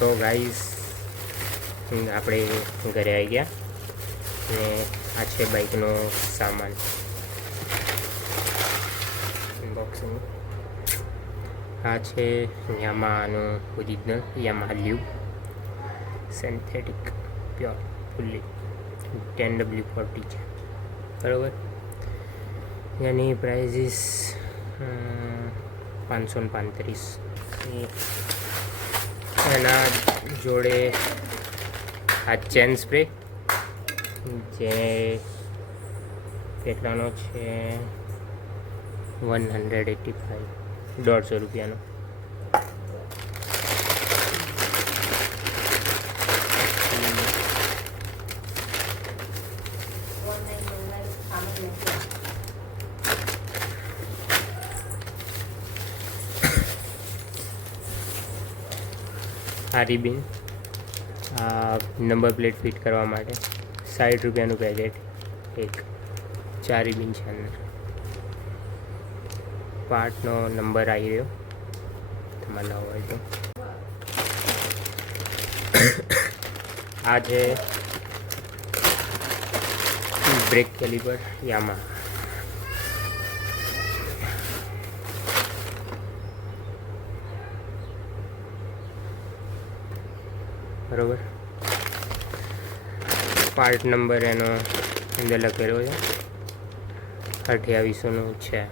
તો ગાઈસ આપણે ઘરે આવી ગયા ને આ છે બાઇકનો સામાન અનબોક્સિંગ. આ છે યામાહાનું original Yamaha lube synthetic pure fully 10W40 છે બરાબર. એની પ્રાઇઝિસ 535. એના જોડે આ ચેન સ્પ્રે જે કેટલાનો છે 185, 150 રૂપિયાનો. આ રિબિન આ નંબર પ્લેટ ફિટ કરવા માટે 60 રૂપિયાનું પેકેટ. એક 4 રિબિન છે અંદર. પાર્ટનો નંબર આવી રહ્યો તમારે ના હોય તો. આ છે બ્રેક કેલિબર યામાહા. બરોબર. પાર્ટ નંબર એનો અંદર લખેલો છે 2800 છે.